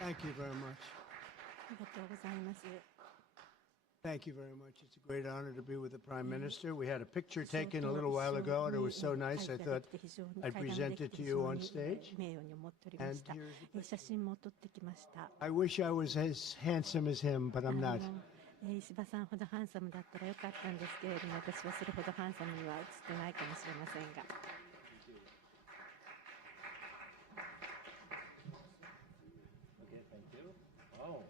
Thank you very much. ありがとうございます。 Thank you very much. It's a great honor to be with the Prime Minister. We had a picture taken a little while ago, and it was so nice, I thought I'd present it to you on stage. And here's 写真も撮ってきました。 I wish I was as handsome as him, but I'm not. 石破さんほどハンサムだったらよかったんですけれども、私はそれほどハンサムには映ってないかもしれませんが。 Okay, thank you. Oh.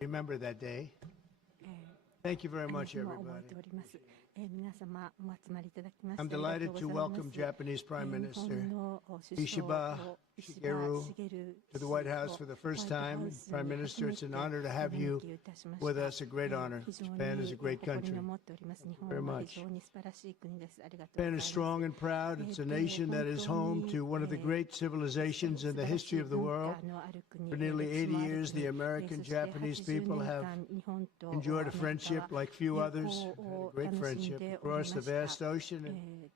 Remember that day. Thank you very much, everybody. I'm delighted to welcome Japanese Prime Minister Ishiba Shigeru to the White House for the first time. Prime Minister, it's an honor to have you with us, a great honor. Japan is a great country. Very much. Japan is strong and proud. It's a nation that is home to one of the great civilizations in the history of the world. For nearly 80 years, the American-Japanese people have enjoyed a friendship like few others, a great friendship across the vast ocean, and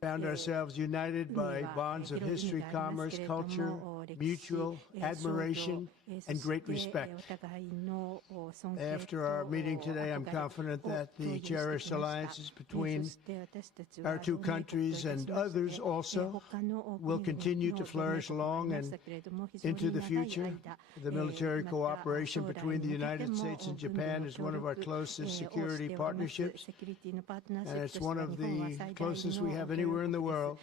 found ourselves united by bonds of history, commerce, culture, mutual admiration, and great respect. After our meeting today, I'm confident that the cherished alliances between our two countries and others also will continue to flourish long and into the future. The military cooperation between the United States and Japan is one of our closest security partnerships, and it's one of the closest we have anywhere in the world.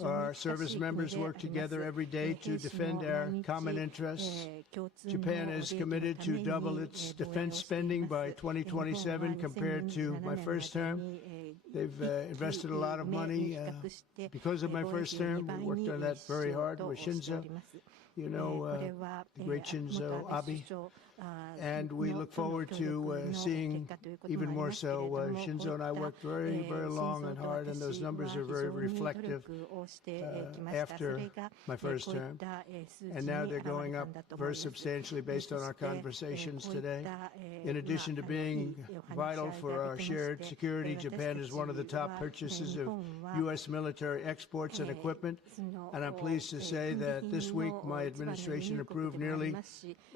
Our service members work together every day to defend our common interests. Japan is committed to double its defense spending by 2027 compared to my first term. They've invested a lot of money because of my first term. We worked on that very hard with Shinzo. You know, the great Shinzo Abe. And we look forward to seeing even more so. Shinzo and I worked very, very long and hard, and those numbers are very reflective after my first term. And now they're going up very substantially based on our conversations today. In addition to being vital for our shared security, Japan is one of the top purchasers of U.S. military exports and equipment. And I'm pleased to say that this week my administration approved nearly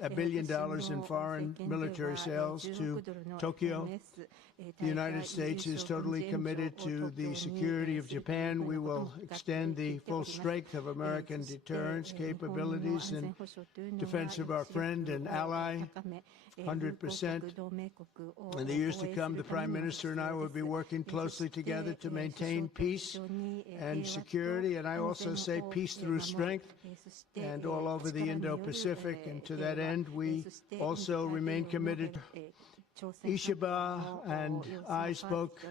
$1 billion in foreign military sales to Tokyo. The United States is totally committed to the security of Japan. We will extend the full strength of American deterrence capabilities in defense of our friend and ally, 100%. In the years to come, the Prime Minister and I will be working closely together to maintain peace and security, and I also say peace through strength, and all over the Indo-Pacific. And to that end, we also remain committed. Ishiba and I spoke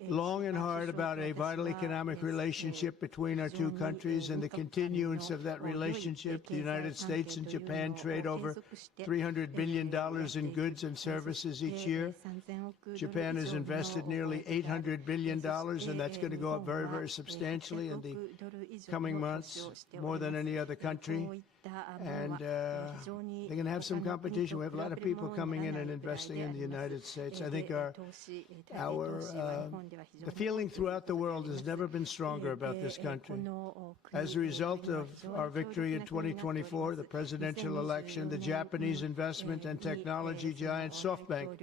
long and hard about a vital economic relationship between our two countries and the continuance of that relationship. The United States and Japan trade over $300 billion in goods and services each year. Japan has invested nearly $800 billion, and that's going to go up very, very substantially in the coming months, more than any other country. And they're going to have some competition. We have a lot of people coming in and investing in the United States. I think the feeling throughout the world has never been stronger about this country. As a result of our victory in 2024, the presidential election, the Japanese investment and technology giant SoftBank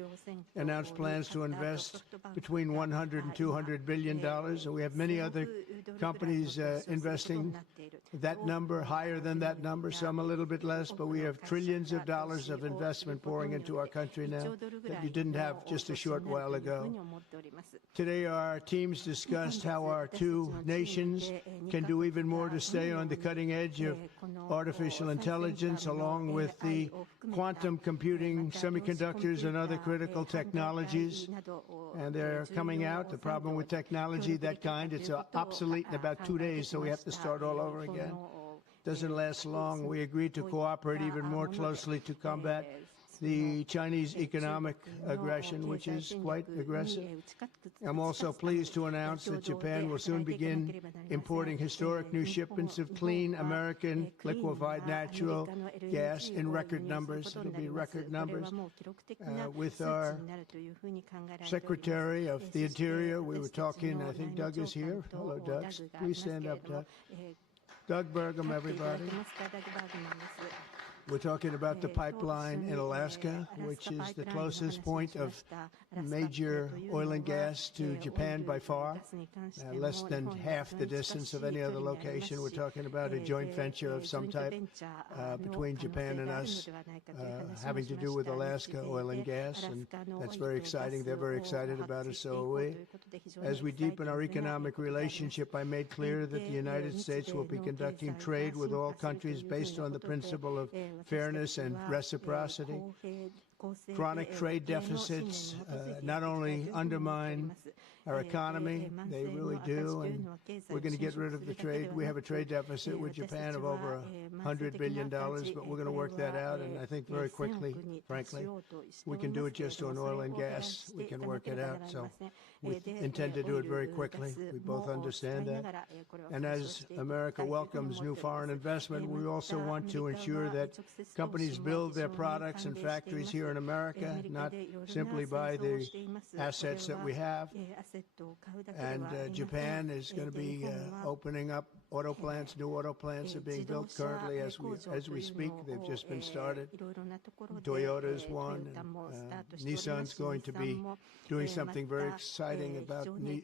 announced plans to invest between $100 and $200 billion. And we have many other companies investing that number, higher than that number, some a little bit less, but we have trillions of dollars of investment pouring into our country now that you didn't have just a short while ago. Today, our teams discussed how our two nations can do even more to stay on the cutting edge of artificial intelligence, along with the quantum computing, semiconductors, and other critical technologies. And they're coming out. The problem with technology, that kind, it's obsolete in about 2 days, so we have to start all over again. Doesn't last long. We agreed to cooperate even more closely to combat the Chinese economic aggression, which is quite aggressive. I'm also pleased to announce that Japan will soon begin importing historic new shipments of clean American liquefied natural gas in record numbers. It'll be record numbers. With our Secretary of the Interior, we were talking, I think Doug is here. Hello, Doug. Please stand up, Doug. Doug Burgum, everybody. We're talking about the pipeline in Alaska, which is the closest point of major oil and gas to Japan by far, less than half the distance of any other location. We're talking about a joint venture of some type between Japan and us, having to do with Alaska oil and gas, and that's very exciting. They're very excited about it, so are we. As we deepen our economic relationship, I made clear that the United States will be conducting trade with all countries based on the principle of fairness and reciprocity. Chronic trade deficits not only undermine our economy, they really do, and we're going to get rid of the trade. We have a trade deficit with Japan of over $100 billion, but we're going to work that out, and I think very quickly, frankly. We can do it just on oil and gas. We can work it out, so we intend to do it very quickly. We both understand that. And as America welcomes new foreign investment, we also want to ensure that companies build their products and factories here in America, not simply buy the assets that we have. And Japan is going to be opening up auto plants. New auto plants are being built currently as we speak. They've just been started. Toyota's one, and Nissan's going to be doing something very exciting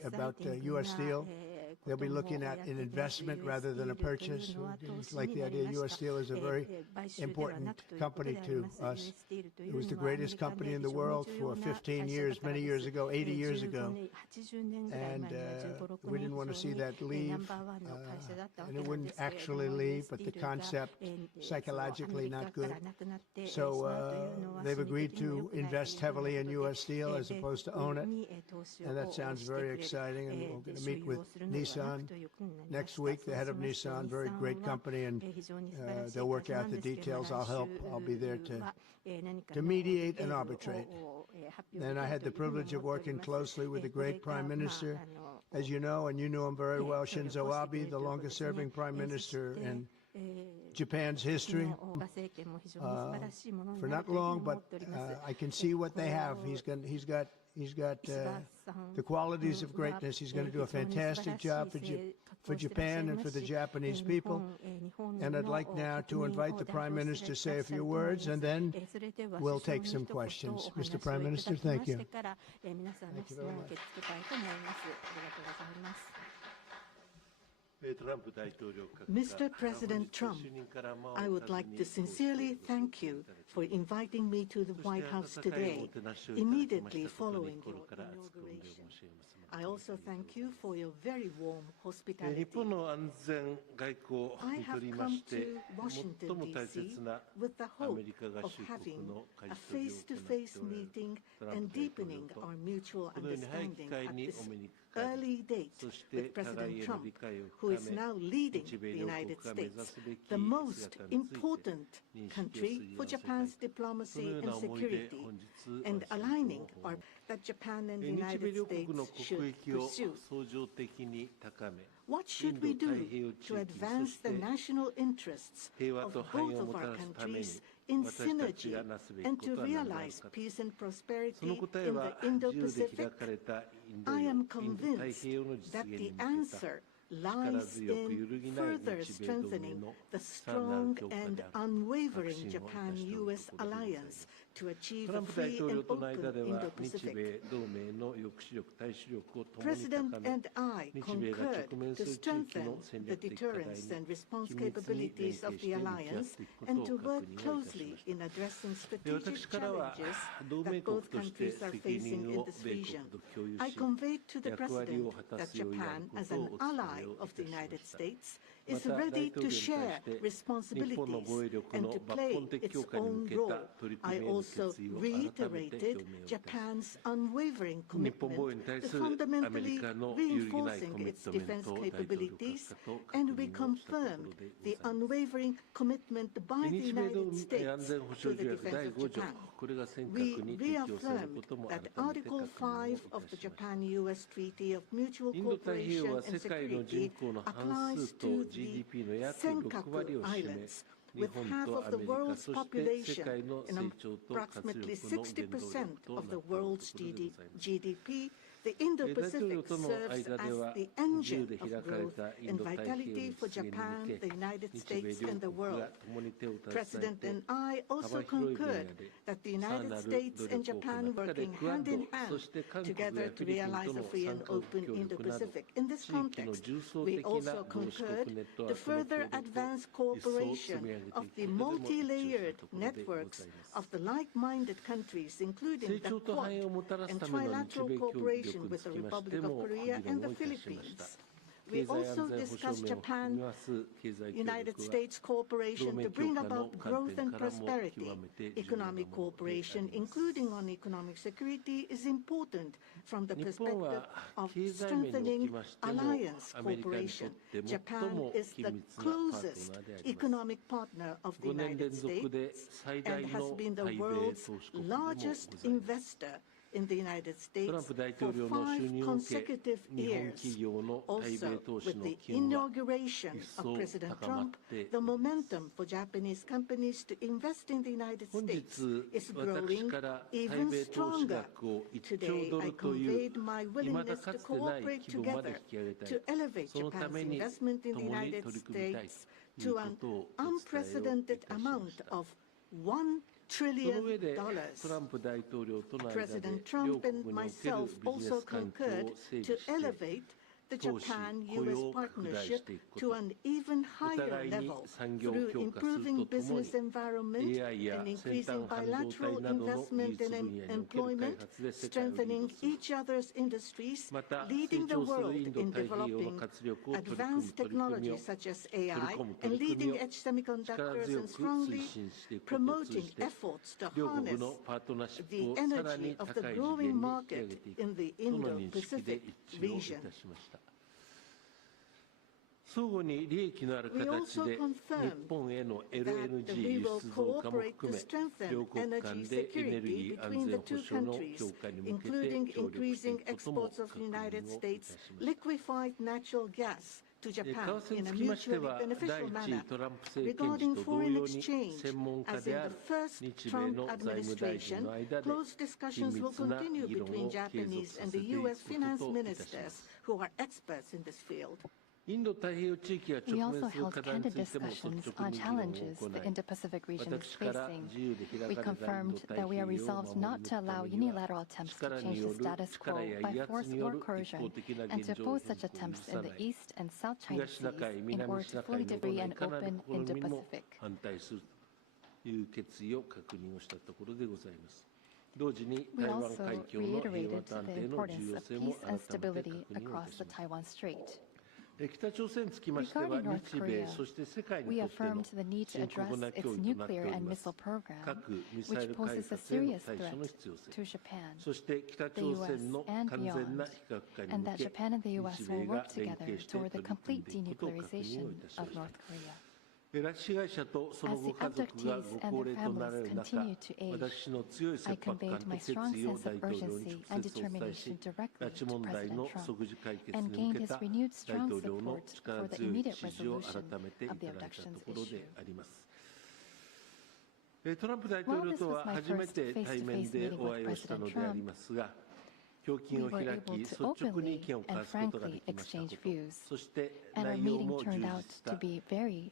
about U.S. Steel. They'll be looking at an investment rather than a purchase. Like the idea, U.S. Steel is a very important company to us. It was the greatest company in the world for 15 years, many years ago, 80 years ago. And we didn't want to see that leave. And it wouldn't actually leave, but the concept, psychologically not good. So they've agreed to invest heavily in U.S. Steel as opposed to own it. And that sounds very exciting. And we're going to meet with Nissan next week, the head of Nissan, very great company, and they'll work out the details. I'll help. I'll be there to mediate and arbitrate. And I had the privilege of working closely with the great Prime Minister, as you know, and you know him very well, Shinzo Abe, the longest-serving Prime Minister in Japan's history, for not long, but I can see what they have. He's got the qualities of greatness. He's going to do a fantastic job for Japan and for the Japanese people. And I'd like now to invite the Prime Minister to say a few words, and then we'll take some questions. Mr. Prime Minister, thank you. Thank you very much. Mr. President Trump, I would like to sincerely thank you for inviting me to the White House today, immediately following your inauguration. I also thank you for your very warm hospitality. I have come to Washington, D.C. with the hope of having a face-to-face meeting and deepening our mutual understanding at this early date with President Trump, who is now leading the United States, the most important country for Japan's diplomacy and security, and aligning that Japan and the United States should pursue. What should we do to advance the national interests of both of our countries in synergy and to realize peace and prosperity in the Indo-Pacific? I am convinced that the answer lies in further strengthening the strong and unwavering Japan-U.S. alliance to achieve a free and open Indo-Pacific. President and I concurred to strengthen the deterrence and response capabilities of the alliance and to work closely in addressing strategic challenges that both countries are facing in this region. I conveyed to the President that Japan, as an ally of the United States, is ready to share responsibilities and to play its own role. I also reiterated Japan's unwavering commitment to fundamentally reinforcing its defense capabilities, and we confirmed the unwavering commitment by the United States to the defense of Japan. We reaffirmed that Article 5 of the Japan-US Treaty of Mutual Cooperation and Security applies to the Senkaku Islands, with half of the world's population and approximately 60% of the world's GDP. The Indo-Pacific serves as the engine of growth and vitality for Japan, the United States, and the world. President and I also concurred that the United States and Japan working hand in hand together to realize a free and open Indo-Pacific. In this context, we also concurred to further advance cooperation of the multi-layered networks of the like-minded countries, including the Quad and trilateral cooperation with the Republic of Korea and the Philippines. We also discussed Japan-United States cooperation to bring about growth and prosperity. Economic cooperation, including on economic security, is important from the perspective of strengthening alliance cooperation. Japan is the closest economic partner of the United States and has been the world's largest investor in the United States for 5 consecutive years. Also, with the inauguration of President Trump, the momentum for Japanese companies to invest in the United States is growing even stronger. Today, I conveyed my willingness to cooperate together to elevate Japan's investment in the United States to an unprecedented amount of $1 trillion. President Trump and myself also concurred to elevate the Japan-US partnership to an even higher level through improving business environment and increasing bilateral investment and employment, strengthening each other's industries, leading the world in developing advanced technologies such as AI and leading-edge semiconductors, and strongly promoting efforts to harness the energy of the growing market in the Indo-Pacific region. We also confirmed that we will cooperate to strengthen energy security between the two countries, including increasing exports of the United States liquefied natural gas to Japan in a mutually beneficial manner. Regarding foreign exchange, as in the first Trump administration, close discussions will continue between Japanese and the U.S. finance ministers who are experts in this field. We also held candid discussions on challenges the Indo-Pacific region is facing. We confirmed that we are resolved not to allow unilateral attempts to change the status quo by force or coercion, and to oppose such attempts in the East and South China Seas in order to fully free and open Indo-Pacific. We also reiterated the importance of peace and stability across the Taiwan Strait. Regarding North Korea, we affirmed the need to address its nuclear and missile program, which poses a serious threat to Japan, the U.S., and beyond, and that Japan and the U.S. will work together toward the complete denuclearization of North Korea. As the abductees and their families continue to age, I conveyed my strong sense of urgency and determination directly to President Trump, and gained his renewed strong support for the immediate resolution of the abductions issue. While this was my first face-to-face meeting with President Trump, we were able to openly and frankly exchange views, and our meeting turned out to be very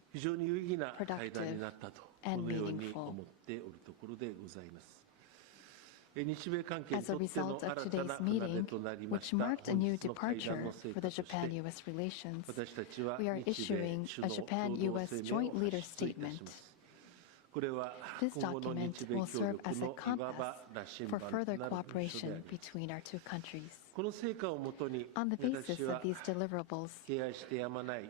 productive and meaningful. As a result of today's meeting, which marked a new departure for the Japan-U.S. relations, we are issuing a Japan-U.S. joint leader statement. This document will serve as a compass for further cooperation between our two countries. On the basis of these deliverables,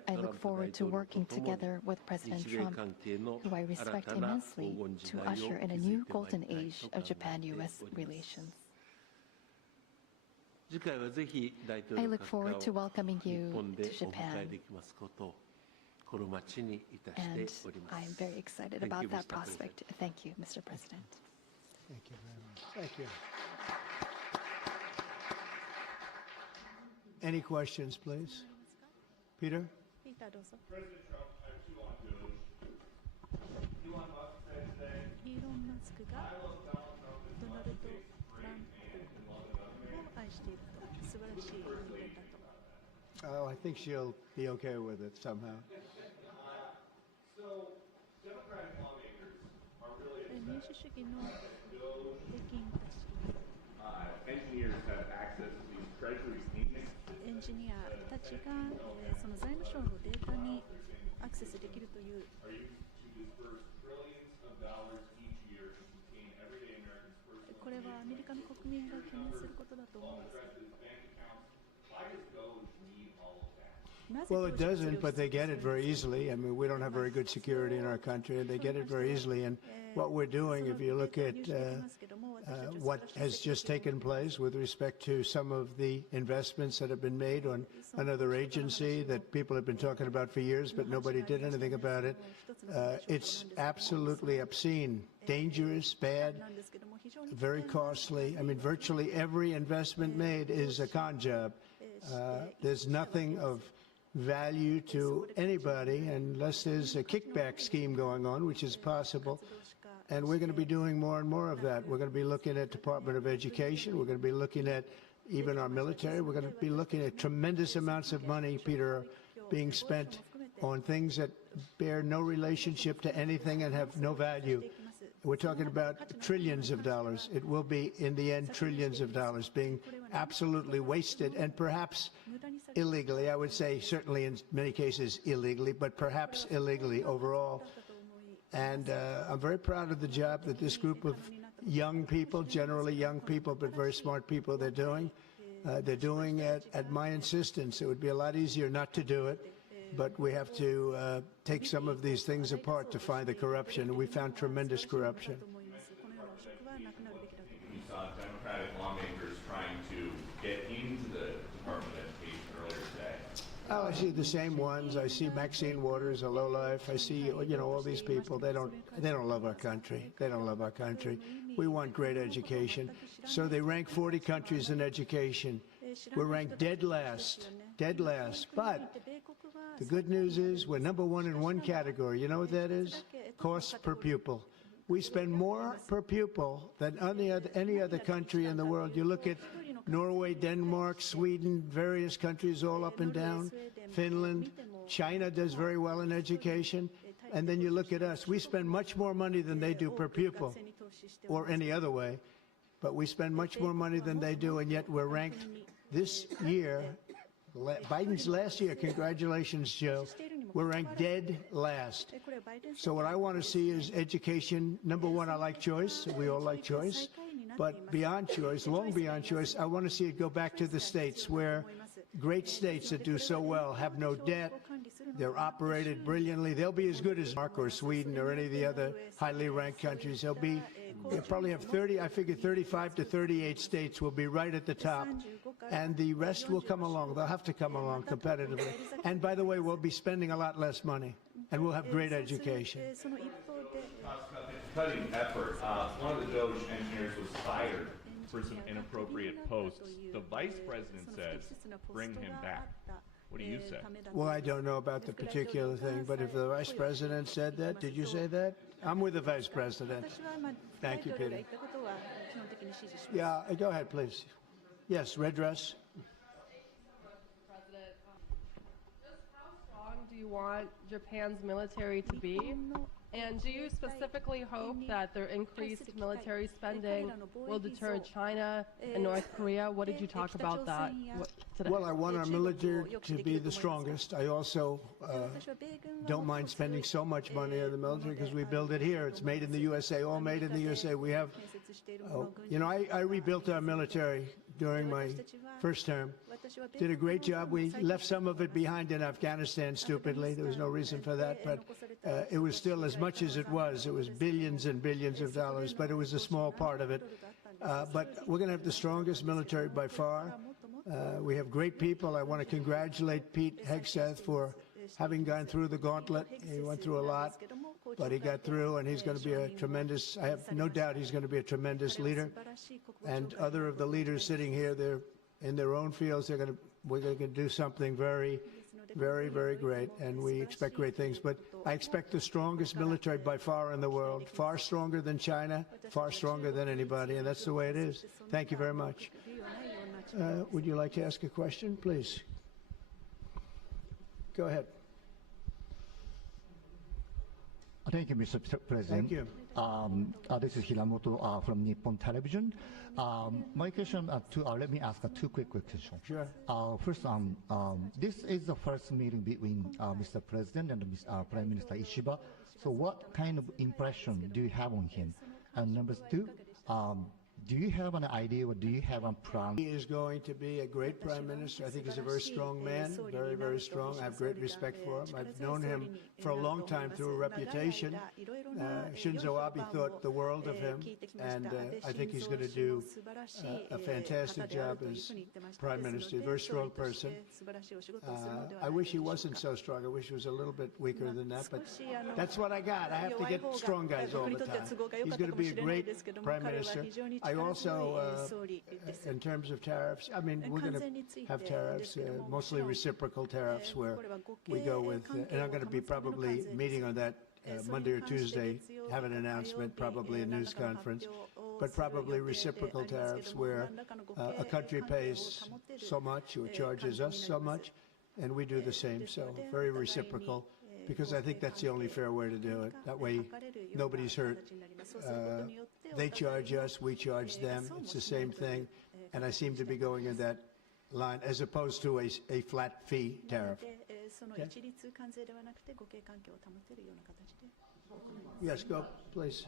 I look forward to working together with President Trump, who I respect immensely, to usher in a new golden age of Japan-U.S. relations. I look forward to welcoming you to Japan, and I am very excited about that prospect. Thank you, Mr. President. Thank you very much. Thank you. Any questions, please? Peter? President Trump, I have two on DOGE. Elon Musk said today, I love Donald Trump as much as a great man and love enough. Oh, I think she'll be okay with it somehow. So, Democratic lawmakers are really upset that DOGE engineers have access to these Treasury payments. エンジニアたちが、その財務省のデータにアクセスできるという。 Are used to disperse trillions of dollars each year to contain everyday Americans' personal これはアメリカの国民が懸念することだと思うんです。 bank accounts. Why does DOGE need all of that? Well, it doesn't, but they get it very easily. I mean, we don't have very good security in our country, and they get it very easily. And what we're doing, if you look at what has just taken place with respect to some of the investments that have been made on another agency that people have been talking about for years, but nobody did anything about it, it's absolutely obscene, dangerous, bad, very costly. I mean, virtually every investment made is a con job. There's nothing of value to anybody unless there's a kickback scheme going on, which is possible. And we're going to be doing more and more of that. We're going to be looking at Department of Education. We're going to be looking at even our military. We're going to be looking at tremendous amounts of money, Peter, being spent on things that bear no relationship to anything and have no value. We're talking about trillions of dollars. It will be, in the end, trillions of dollars being absolutely wasted, and perhaps illegally. I would say certainly in many cases illegally, but perhaps illegally overall. And I'm very proud of the job that this group of young people, generally young people, but very smart people, they're doing. They're doing it at my insistence. It would be a lot easier not to do it, but we have to take some of these things apart to find the corruption. And we found tremendous corruption. We saw Democratic lawmakers trying to get into the Department of Education earlier today. Oh, I see the same ones. I see Maxine Waters, a lowlife. I see, all these people. They don't love our country. They don't love our country. We want great education. So they rank 40 countries in education. We're ranked dead last. But the good news is we're number one in one category. You know what that is? Cost per pupil. We spend more per pupil than any other country in the world. You look at Norway, Denmark, Sweden, various countries all up and down, Finland, China does very well in education. And then you look at us. We spend much more money than they do per pupil or any other way. But we spend much more money than they do, and yet we're ranked this year, Biden's last year, congratulations, Joe, we're ranked dead last. So what I want to see is education. Number one, I like choice. We all like choice. But beyond choice, long beyond choice, I want to see it go back to the states where great states that do so well have no debt. They're operated brilliantly. They'll be as good as Denmark or Sweden or any of the other highly ranked countries. They'll probably have 35 to 38 states will be right at the top. And the rest will come along. They'll have to come along competitively. And by the way, we'll be spending a lot less money. And we'll have great education. Cutting effort. One of the DOGE engineers was fired for some inappropriate posts. The vice president says, bring him back. What do you say? Well, I don't know about the particular thing, but if the vice president said that, did you say that? I'm with the vice president. Thank you, Peter. Yeah, go ahead, please. Yes, red dress. President, just how strong do you want Japan's military to be? And do you specifically hope that their increased military spending will deter China and North Korea? What did you talk about that today? Well, I want our military to be the strongest. I also don't mind spending so much money on the military because we build it here. It's made in the USA, all made in the USA. We have, I rebuilt our military during my first term. Did a great job. We left some of it behind in Afghanistan, stupidly. There was no reason for that, but it was still as much as it was. It was billions and billions of dollars, but it was a small part of it. But we're going to have the strongest military by far. We have great people. I want to congratulate Pete Hegseth for having gone through the gauntlet. He went through a lot, but he got through, and he's going to be a tremendous, I have no doubt he's going to be a tremendous leader. And other of the leaders sitting here, they're in their own fields. We're going to do something very, very, very great, and we expect great things. But I expect the strongest military by far in the world, far stronger than China, far stronger than anybody, and that's the way it is. Thank you very much. Would you like to ask a question, please? Go ahead. Thank you, Mr. President. Thank you. This is Hiramoto from Nippon Television. My question, let me ask two quick questions. Sure. First, this is the first meeting between Mr. President and Prime Minister Ishiba. So what kind of impression do you have on him? And number two, do you have an idea or do you have a plan? He is going to be a great prime minister. I think he's a very strong man, very, very strong. I have great respect for him. I've known him for a long time through a reputation. Shinzo Abe thought the world of him, and I think he's going to do a fantastic job as prime minister. A very strong person. I wish he wasn't so strong. I wish he was a little bit weaker than that, but that's what I got. I have to get strong guys all the time. He's going to be a great prime minister. I also, in terms of tariffs, I mean, we're going to have tariffs, mostly reciprocal tariffs, where we go with, and I'm going to be probably meeting on that Monday or Tuesday, have an announcement, probably a news conference, but probably reciprocal tariffs where a country pays so much or charges us so much, and we do the same, so very reciprocal. Because I think that's the only fair way to do it. That way, nobody's hurt. They charge us, we charge them. It's the same thing. And I seem to be going in that line, as opposed to a flat fee tariff. Okay? Yes, go, please.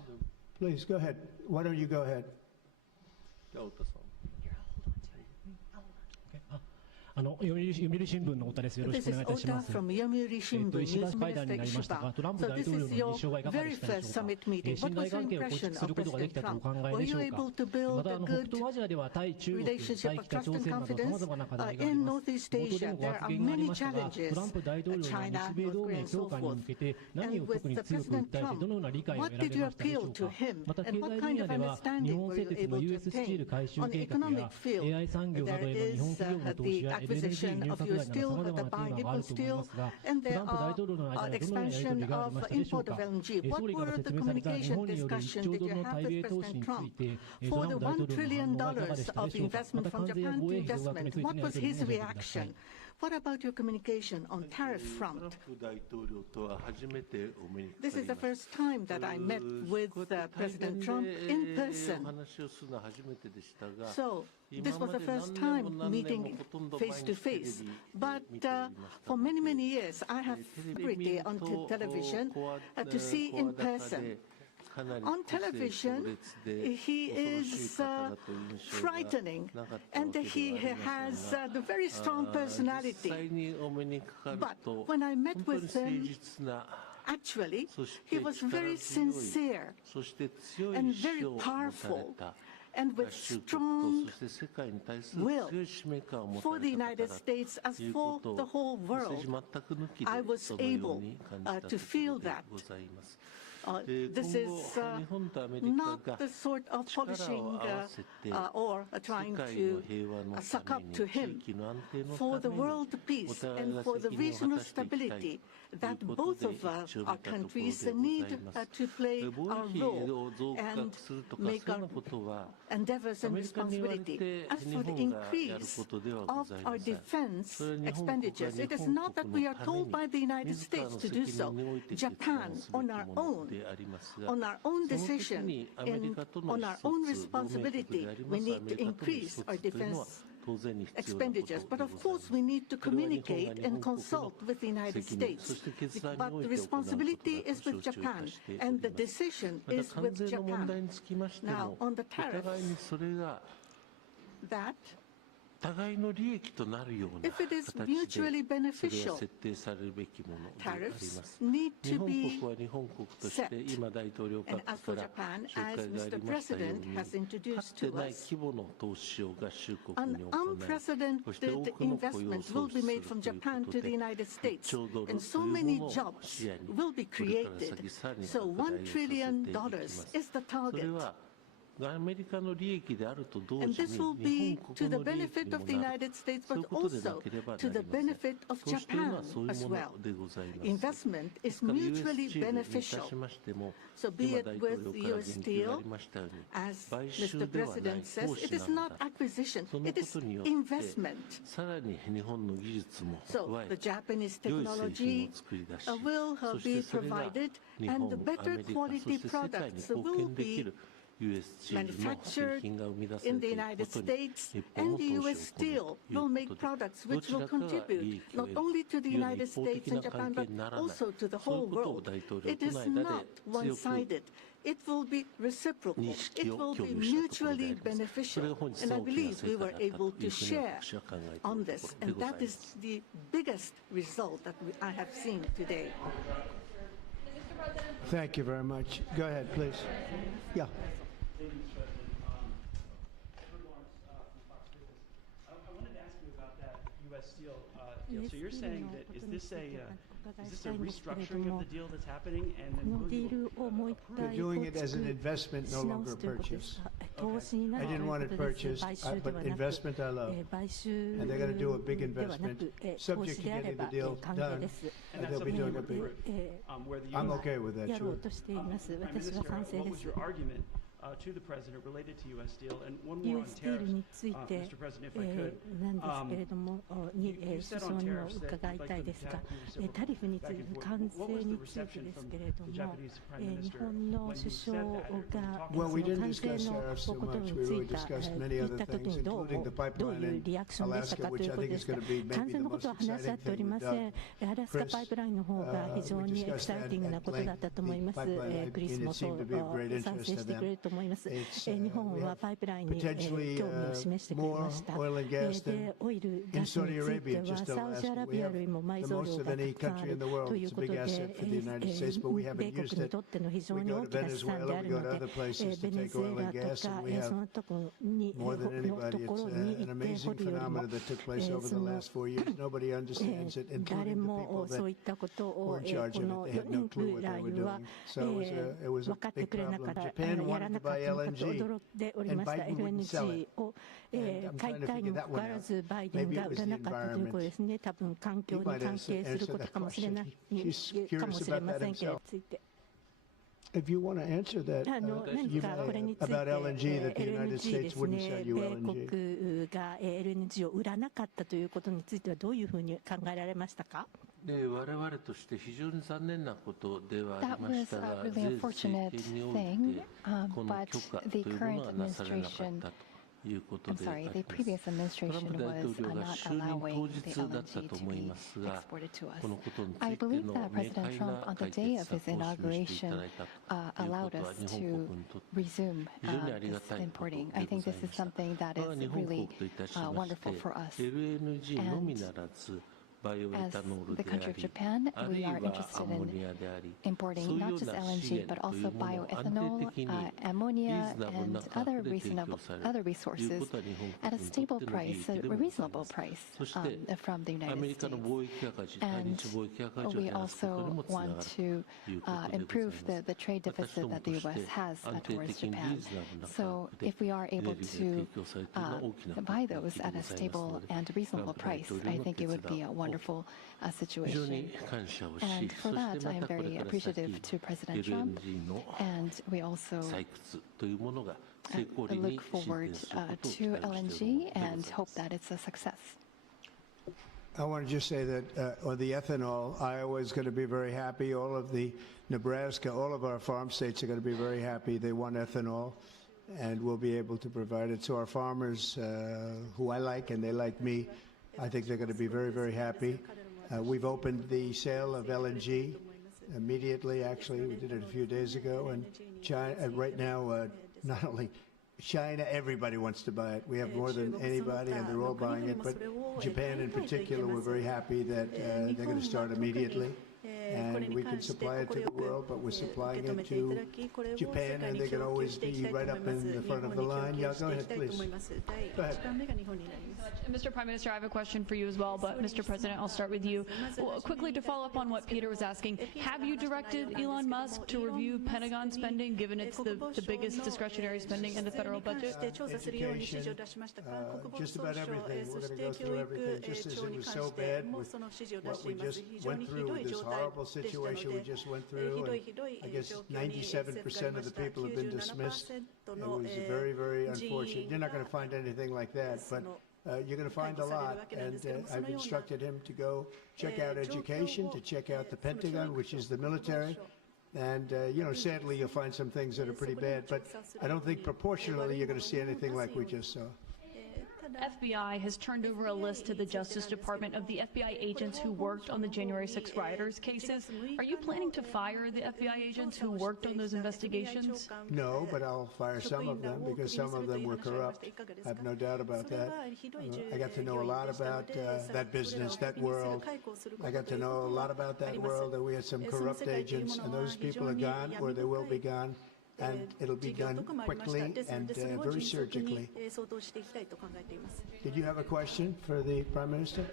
Please, go ahead. Why don't you go ahead? 読売新聞の太田です。よろしくお願いいたします。石破会談になりましたが、トランプ大統領の印象はいかがでしたでしょうか。信頼関係を構築することができたとお考えでしょうか。また北東アジアでは対中国、対北朝鮮など様々な課題があります。冒頭でもご発言がありましたが、トランプ大統領は日米同盟強化に向けて何を特に強く訴えてどのような理解を得られましたでしょうか。また経済分野では日本製鉄の US スチール回収計画や AI 産業などへの日本企業の投資やacquisition of U.S. steel, the buying import steel, and there are expansion of import of LNG. What were the communication discussions that you had with President Trump for the $1 trillion of investment from Japan to investment? What was his reaction? What about your communication on tariff front? This is the first time that I met with President Trump in person. So this was the first time meeting face to face. But for many, many years, I have celebrity on television to see in person. On television, he is frightening, and he has the very strong personality. But when I met with him, actually, he was very sincere and very powerful, and with strong will for the United States as for the whole world. I was able to feel that. This is not the sort of polishing or trying to suck up to him. For the world peace and for the regional stability that both of our countries need to play our role and make our endeavors and responsibility. As for the increase of our defense expenditures, it is not that we are told by the United States to do so. Japan, on our own decision, and on our own responsibility, we need to increase our defense expenditures. But of course, we need to communicate and consult with the United States. But the responsibility is with Japan, and the decision is with Japan. Now, on the tariffs, that if it is mutually beneficial, tariffs need to be set. And as for Japan, as Mr. President has introduced to us, an unprecedented investment will be made from Japan to the United States, and so many jobs will be created. So $1 trillion is the target. And this will be to the benefit of the United States, but also to the benefit of Japan as well. Investment is mutually beneficial. So be it with U.S. Steel, as Mr. President says, it is not acquisition, it is investment. So the Japanese technology will be provided, and the better quality products will be manufactured in the United States, and the U.S. Steel will make products which will contribute not only to the United States and Japan, but also to the whole world. It is not one-sided. It will be reciprocal. It will be mutually beneficial. And I believe we were able to share on this. And that is the biggest result that I have seen today. Thank you very much. Go ahead, please. Yeah. Steel deal. So you're saying that is this a restructuring of the deal that's happening, and then will you, they're doing it as an investment, no longer a purchase. Okay. I didn't want it purchased, but investment I love. And they're going to do a big investment, subject to getting the deal done. And they'll be doing a big. I'm okay with that, sure. Prime Minister, what was your argument to the President related to U.S. Steel? And one more on tariffs, Mr. President, if I could. You said on tariffs that you'd like them to attack back and forth. What was the reception from the Japanese Prime Minister when you said that? Well, we didn't discuss tariffs so much. We really discussed many other things, including the pipeline in Alaska, which I think is going to be maybe the most exciting thing we've done. Chris, we discussed that at length. The pipeline, it seemed to be of great interest to them. It's potentially more oil and gas than in Saudi Arabia, just Alaska. We have the most of any country in the world. It's a big asset for the United States, but we haven't used it. We go to Venezuela, we go to other places to take oil and gas, and we have more than anybody. It's an amazing phenomenon that took place over the last 4 years. Nobody understands it, including the people that were in charge of it. They had no clue what they were doing. So it was a big problem. Japan wanted to buy LNG, and Biden wouldn't sell it. And I'm trying to figure that one out. Maybe it was the environment. He might answer that question. He's curious about that himself. If you want to answer that, about LNG, that the United States wouldn't sell you LNG. That was really a fortunate thing, but the current administration, the previous administration was not allowing the LNG to be exported to us. I believe that President Trump, on the day of his inauguration, allowed us to resume this importing. I think this is something that is really wonderful for us. And As the country of Japan, we are interested in importing not just LNG, but also bioethanol, ammonia, and other resources at a stable price, a reasonable price from the United States. And we also want to improve the trade deficit that the U.S. has towards Japan. So if we are able to buy those at a stable and reasonable price, I think it would be a wonderful situation. And for that, I am very appreciative to President Trump, and we also look forward to LNG and hope that it's a success. I want to just say that on the ethanol, Iowa is going to be very happy. All of the Nebraska, all of our farm states are going to be very happy. They want ethanol, and we'll be able to provide it. So our farmers, who I like and they like me, I think they're going to be very, very happy. We've opened the sale of LNG immediately. Actually, we did it a few days ago. And China, right now, not only China, everybody wants to buy it. We have more than anybody, and they're all buying it. But Japan in particular, we're very happy that they're going to start immediately. And we can supply it to the world, but we're supplying it to Japan, and they can always be right up in the front of the line. Yeah, go ahead, please. Go ahead. Mr. Prime Minister, I have a question for you as well, but Mr. President, I'll start with you. Well, quickly to follow up on what Peter was asking, have you directed Elon Musk to review Pentagon spending, given it's the biggest discretionary spending in the federal budget? Education, just about everything. We're going to go through everything, just as it was so bad with what we just went through, this horrible situation we just went through. And I guess 97% of the people have been dismissed. It was very, very unfortunate. You're not going to find anything like that, but you're going to find a lot. And I've instructed him to go check out education, to check out the Pentagon, which is the military. And, you know, sadly, you'll find some things that are pretty bad, but I don't think proportionally you're going to see anything like we just saw. FBI has turned over a list to the Justice Department of the FBI agents who worked on the January 6 rioters cases. Are you planning to fire the FBI agents who worked on those investigations? No, but I'll fire some of them because some of them were corrupt. I have no doubt about that. I got to know a lot about that business, that world. I got to know a lot about that world, and we had some corrupt agents, and those people are gone, or they will be gone. And it'll be done quickly and very surgically. Did you have a question for the Prime Minister?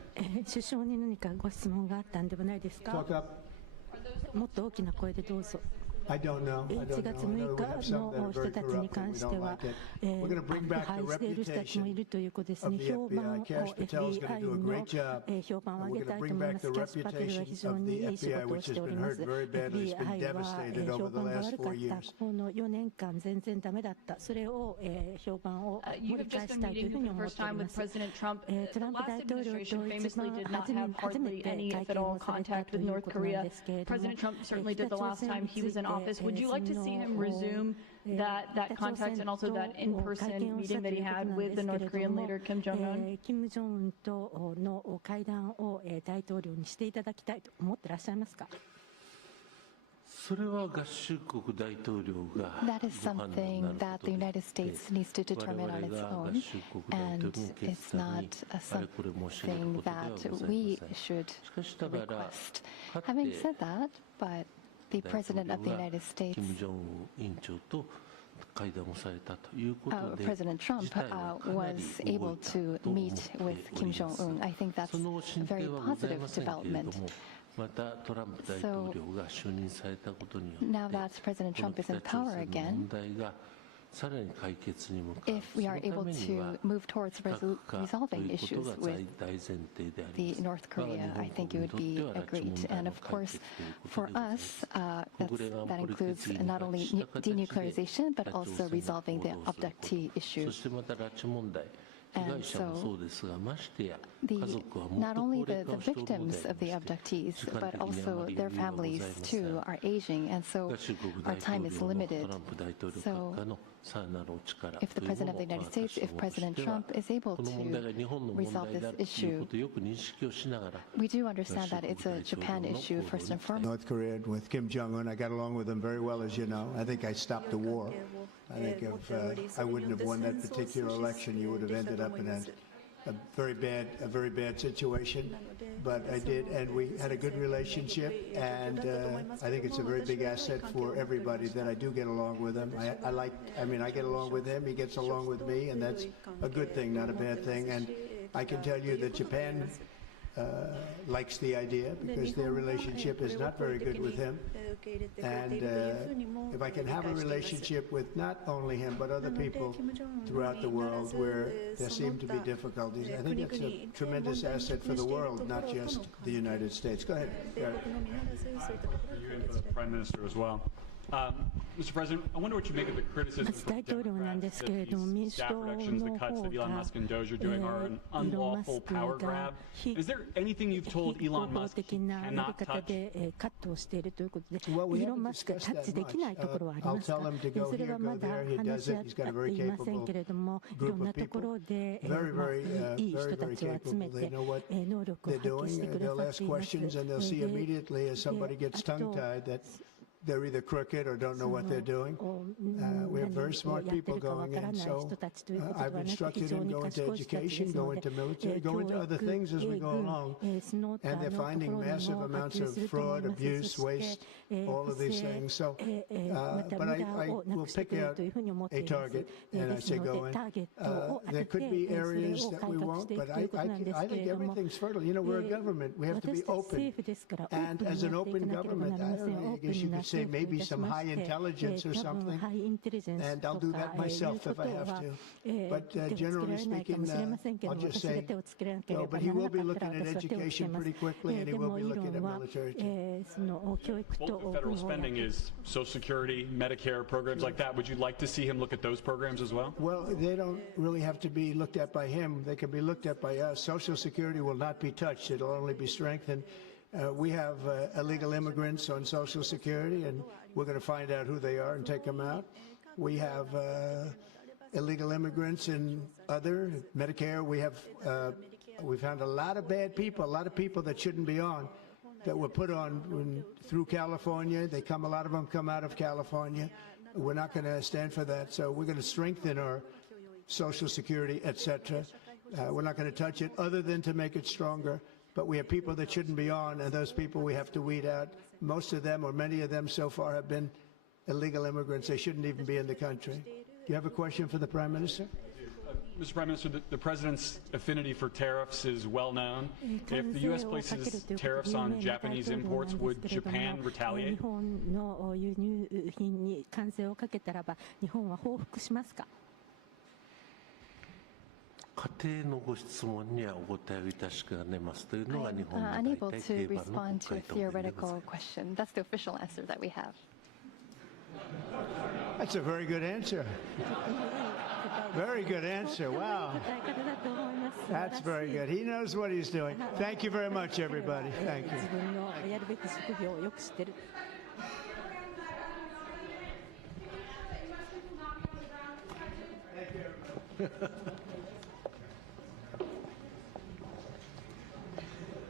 Talk up. I don't know. I don't know. I know we have some that are very corrupt and we don't like it. We're going to bring back the reputation of the FBI. Kash Patel is going to do a great job. And we're going to bring back the reputation of the FBI, which has been hurt very badly. It's been devastated over the last 4 years. You have just been meeting for the first time with President Trump. The last administration famously did not have hardly any, if at all, contact with North Korea. President Trump certainly did the last time he was in office. Would you like to see him resume that contact and also that in-person meeting that he had with the North Korean leader Kim Jong-un? That is something that the United States needs to determine on its own, and it's not something that we should request. Having said that, but the President of the United States, President Trump, was able to meet with Kim Jong-un. I think that's a very positive development. So now that President Trump is in power again, if we are able to move towards resolving issues with the North Korea, I think it would be great. And of course, for us, that includes not only denuclearization, but also resolving the abductee issue. And so not only the victims of the abductees, but also their families too are aging, and so our time is limited. So if the President of the United States, if President Trump is able to resolve this issue, we do understand that it's a Japan issue first and foremost. North Korea with Kim Jong-un, I got along with him very well, as you know. I think I stopped the war. I think if I wouldn't have won that particular election, you would have ended up in a very bad situation. but I did, and we had a good relationship, and I think it's a very big asset for everybody that I do get along with him. I get along with him, he gets along with me, and that's a good thing, not a bad thing. And I can tell you that Japan likes the idea because their relationship is not very good with him. And if I can have a relationship with not only him but other people throughout the world where there seem to be difficulties, I think that's a tremendous asset for the world, not just the United States. Go ahead. You and the Prime Minister as well. Mr. President, I wonder what you make of the criticism from Democrats that these staff reductions, the cuts that Elon Musk and Doge are doing are an unlawful power grab. Is there anything you've told Elon Musk he cannot touch? Well, we haven't discussed that much. I'll tell him to go here, go there. He does it. He's got a very capable group of people. Very capable. They know what they're doing. They'll ask questions and they'll see immediately as somebody gets tongue-tied that they're either crooked or don't know what they're doing. We have very smart people going in, so I've instructed them go into education, go into military, go into other things as we go along. And they're finding massive amounts of fraud, abuse, waste, all of these things. So, but I will pick out a target and I say go in. There could be areas that we won't, but I think everything's fertile. You know, we're a government. We have to be open. And as an open government, I don't know, I guess you could say maybe some high intelligence or something, and I'll do that myself if I have to. But generally speaking, I'll just say no, but he will be looking at education pretty quickly, and he will be looking at military too. Bulk of federal spending is Social Security, Medicare, programs like that. Would you like to see him look at those programs as well? Well, they don't really have to be looked at by him. They can be looked at by us. Social Security will not be touched. It'll only be strengthened. We have illegal immigrants on Social Security, and we're going to find out who they are and take them out. We have illegal immigrants in other Medicare. We found a lot of bad people, a lot of people that shouldn't be on, that were put on through California. A lot of them come out of California. We're not going to stand for that. So we're going to strengthen our Social Security, etc. We're not going to touch it other than to make it stronger. But we have people that shouldn't be on, and those people we have to weed out. Most of them, or many of them so far, have been illegal immigrants. They shouldn't even be in the country. Do you have a question for the Prime Minister? Mr. Prime Minister, the President's affinity for tariffs is well known. If the U.S. places tariffs on Japanese imports, would Japan retaliate? 家庭のご質問にはお答えをいたしかねますというのが日本の unable to respond to a theoretical question. That's the official answer that we have. That's a very good answer. Very good answer. Wow. That's very good. He knows what he's doing. Thank you very much, everybody. Thank you.